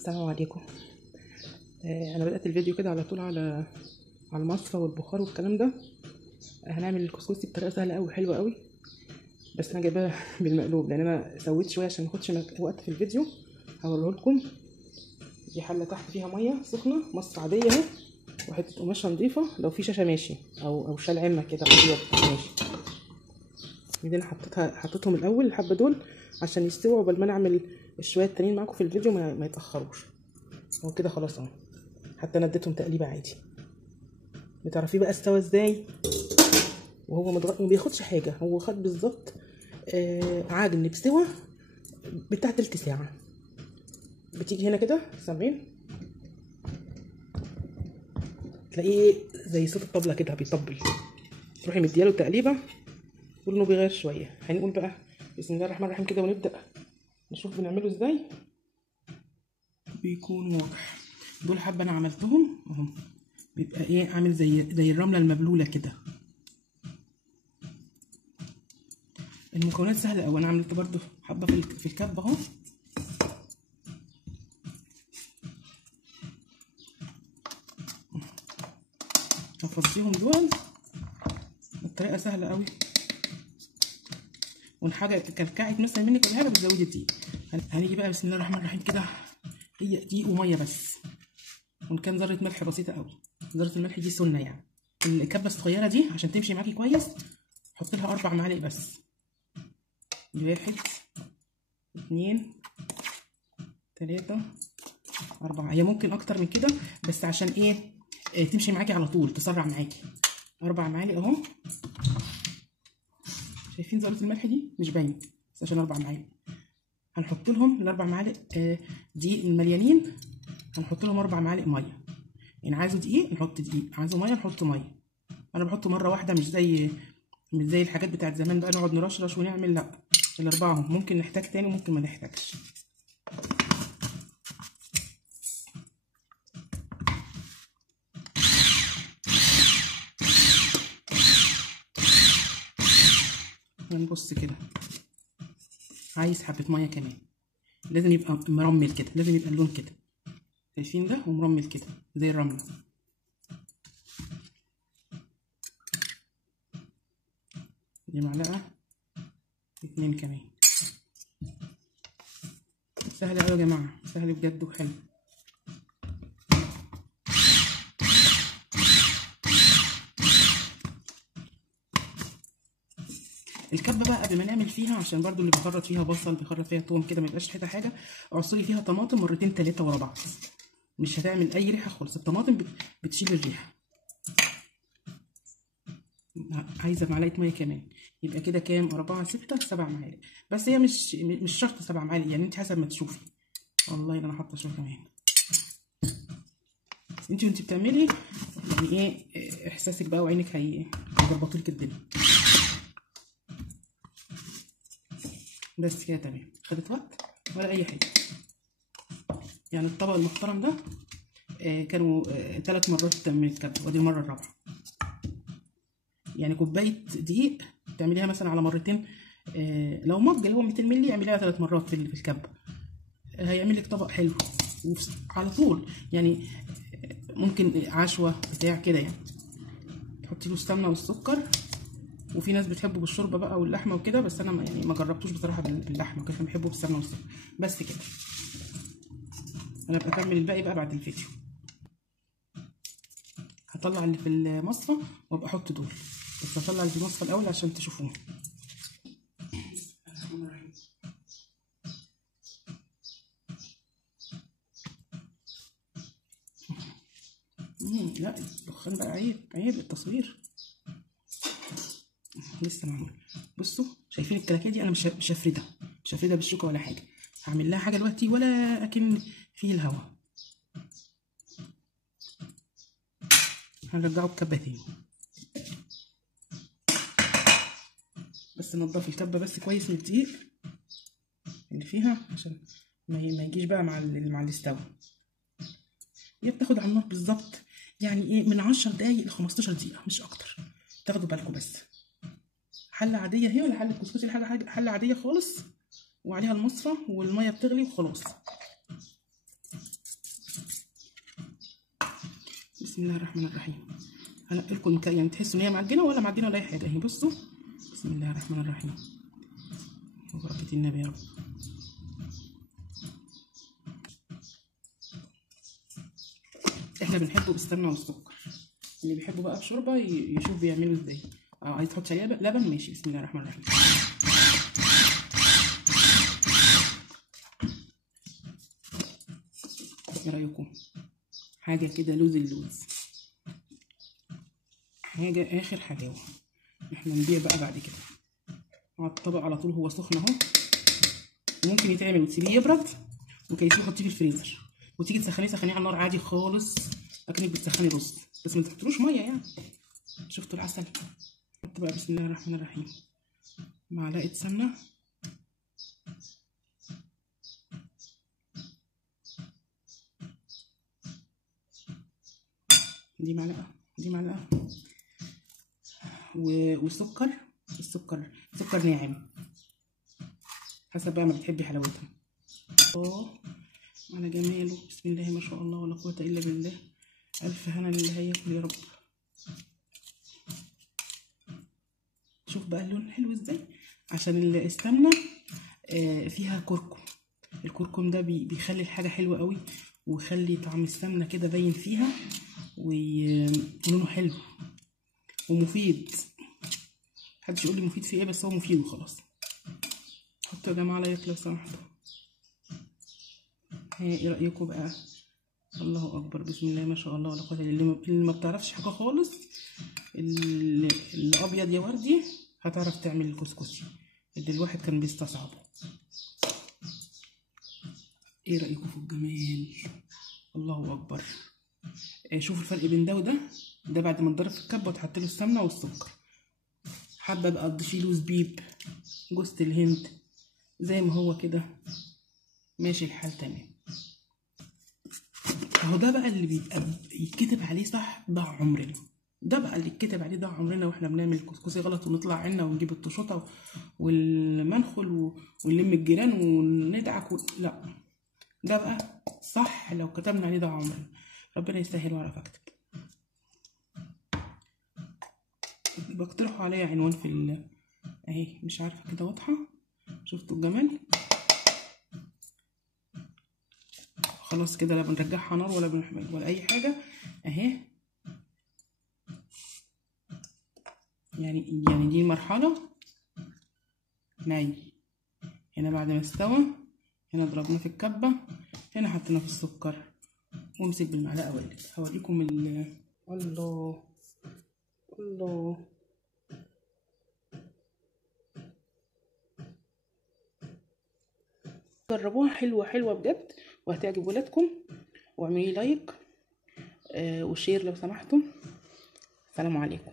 السلام عليكم. انا بدات الفيديو كده على طول على المصفى والبخار والكلام ده. هنعمل الكسكسي بطريقه سهله قوي حلوه قوي، بس انا جايباها بالمقلوب لان انا سويت شويه عشان ما اخدش وقت في الفيديو. هوريه لكم. دي حله تحت فيها ميه سخنه مصر عاديه اهو، وحته قماشه نظيفه، لو في شاشه ماشي او شال عمه كده ابيض ماشي. دي انا حطيتهم الاول الحبه دول عشان يستووا قبل ما نعمل الشويه التانيين معاكم في الفيديو ما يتاخروش. هو كده خلاص اهو، حتى انا اديتهم تقليبه عادي. بتعرفيه بقى استوى ازاي وهو ما بياخدش حاجه، هو خد بالظبط عجن بسوى بتاع تلت ساعه. بتيجي هنا كده سامعين، تلاقيه زي صوت الطبله كده بيطبل، تروحي مدياله تقليبه ولونه بيغير شويه. هنقول بقى بسم الله الرحمن الرحيم كده ونبدا نشوف بنعمله ازاي. بيكون واضح. دول حبه انا عملتهم اهو، بيبقى ايه عامل زي الرمله المبلوله كده. المكونات سهله قوي، انا عملت برضو حبه في الكب اهو. هفضيهم دول، الطريقه سهله قوي. والحاجه كلكعت مثلا منك ولا حاجه بتزودي دقيق. هنيجي بقى بسم الله الرحمن الرحيم كده، هي دقيق وميه بس، وان كان ذره ملح بسيطه قوي. ذره الملح دي سنه يعني. الكبه الصغيره دي عشان تمشي معاكي كويس حط لها 4 معالق بس. 1 2 3 4، هي ممكن اكتر من كده بس عشان ايه تمشي معاكي على طول تسرع معاكي. 4 معالق اهو. شايفين ذره الملح دي مش باينه بس عشان 4 معالق. هنحط لهم ال4 معالق دقيق المليانين، هنحط لهم 4 معالق ميه. يعني عايزوا دقيق نحط دقيق، عايزوا ميه نحط ميه. انا بحطه مره واحده، مش زي الحاجات بتاعت زمان بقى نقعد نرشرش ونعمل، لا ال4 ممكن نحتاج تاني وممكن ما نحتاجش. هنبص كده، عايز حبه ميه كمان، لازم يبقى مرمل كده، لازم يبقى اللون كده. شايفين ده ومرمل كده زي الرمله. دي معلقه 2 كمان. سهله قوي يا جماعه، سهل بجد وحلو. الكبه بقى قبل ما نعمل فيها، عشان برضو اللي بيخرط فيها بصل بيخرط فيها توم كده ما يبقاش حته حاجه، اعصري فيها طماطم 2 3 ورا بعض، مش هتعمل اي ريحه خالص. الطماطم بتشيل الريحه. عايزه معلقه ميه كمان، يبقى كده كام؟ 4 6 7 معالق. بس هي مش شرط 7 معالق يعني، انت حسب ما تشوفي. والله انا حاطه شويه كمان. انت وانت بتعملي يعني ايه احساسك بقى وعينك هيظبطوا لك الدنيا. بس كده تمام، خدت وقت ولا اي حاجه. يعني الطبق المحترم ده كانوا 3 مرات من الكبه، ودي المره الرابعه. يعني كوبايه دقيق تعمليها مثلا على مرتين. لو مج اللي هو 200 مللي اعمليها 3 مرات في الكبه، هيعمل لك طبق حلو على طول. يعني ممكن عشوه بتاع كده يعني. تحطي له السمنه والسكر، وفي ناس بتحبه بالشوربه بقى واللحمه وكده، بس انا يعني ما جربتوش بصراحه باللحمه، كنت بحبه بالسمنه والسكر بس كده. انا بكمل الباقي بقى بعد الفيديو. هطلع اللي في المصفى وابقى احط دول، بس هطلع اللي في المصفى الاول عشان تشوفوه. لا الدخان بقى عيب التصوير. لسه معمول. بصوا شايفين الكلاكيه دي، انا مش هفردها بالشوكه ولا حاجه. هعمل لها حاجه دلوقتي ولا اكن فيه الهواء. هنرجعه بكبه تاني، بس ننضف الكبه بس كويس من الدقيق اللي فيها عشان ما يجيش بقى مع اللي استوى. هي بتاخد على النار بالظبط يعني ايه من 10 دقايق ل 15 دقيقه مش اكتر، تاخدوا بالكم بس. حله عاديه هي ولا حله كسكسي؟ حله عاديه خالص، وعليها المصفى والميه بتغلي وخلاص. بسم الله الرحمن الرحيم. هنقلكم يعني تحسوا ان هي معجنه ولا معجنه ولا اي حاجه اهي. بصوا بسم الله الرحمن الرحيم وبركه النبي يا رب. احنا بنحبه بالسمنه والسكر، اللي بيحبه بقى بشوربه يشوف بيعمله ازاي. عايز تحط عليه لبن ماشي. بسم الله الرحمن الرحيم. ايه رايكم؟ حاجه كده لوز اللوز، حاجه اخر حلاوه. احنا نبيع بقى بعد كده على الطبق على طول، هو سخن اهو. وممكن يتعمل وتسيبيه يبرد وكيسيه حطيه في الفريزر وتيجي تسخنيه على النار عادي خالص اكنك بتسخني رز، بس ما تحطلوش ميه يعني. شفتوا العسل؟ حط بقى بسم الله الرحمن الرحيم معلقه سمنه، دي معلقه وسكر. سكر ناعم حسب بقى ما بتحبي حلاوتها. على جماله، بسم الله ما شاء الله ولا قوه الا بالله. الف هنا للي هياكل يا رب. شوف بقى اللون حلو ازاي، عشان السمنه فيها كركم. الكركم ده بيخلي الحاجه حلوه قوي، ويخلي طعم السمنه كده باين فيها، ولونه حلو ومفيد. محدش يقول لي مفيد في ايه، بس هو مفيد وخلاص. حطوا يا جماعه لايك لو سمحتوا. ايه رايكم بقى؟ الله اكبر، بسم الله ما شاء الله ولا قوه الا بالله. اللي ما بتعرفش حاجه خالص، اللي ابيض يا وردي، هتعرف تعمل الكسكسي اللي الواحد كان بيستصعبه. ايه رايكم في الجمال؟ الله اكبر. شوفوا الفرق بين ده وده. ده بعد ما اتضرب في الكبه وتحط له السمنه والسكر. حابه بقى تضيفي له زبيب، جوز الهند، زي ما هو كده ماشي الحال تمام. اهو ده بقى اللي بيبقى يتكتب عليه صح ضاع عمرنا. ده بقى اللي يتكتب عليه ضاع عمرنا، واحنا بنعمل الكسكسي غلط ونطلع عنا ونجيب الطشوطه والمنخل ونلم الجيران وندعك لا، ده بقى صح لو كتبنا عليه ضاع عمرنا. ربنا يسهل واعرف اكتب. بقترحوا عليا عنوان في اهي، مش عارفه كده واضحه. شفتوا الجمال؟ خلاص كده لا بنرجعها نار ولا بنحمل ولا اي حاجه اهي. يعني دي مرحله ني. هنا بعد ما استوى، هنا ضربناه في الكبه، هنا حطينا في السكر، وامسك بالمعلقه واقلب. هوريكم الله الله. جربوها، حلوه بجد وهتعجب ولادكم. واعملي لايك وشير لو سمحتم. السلام عليكم.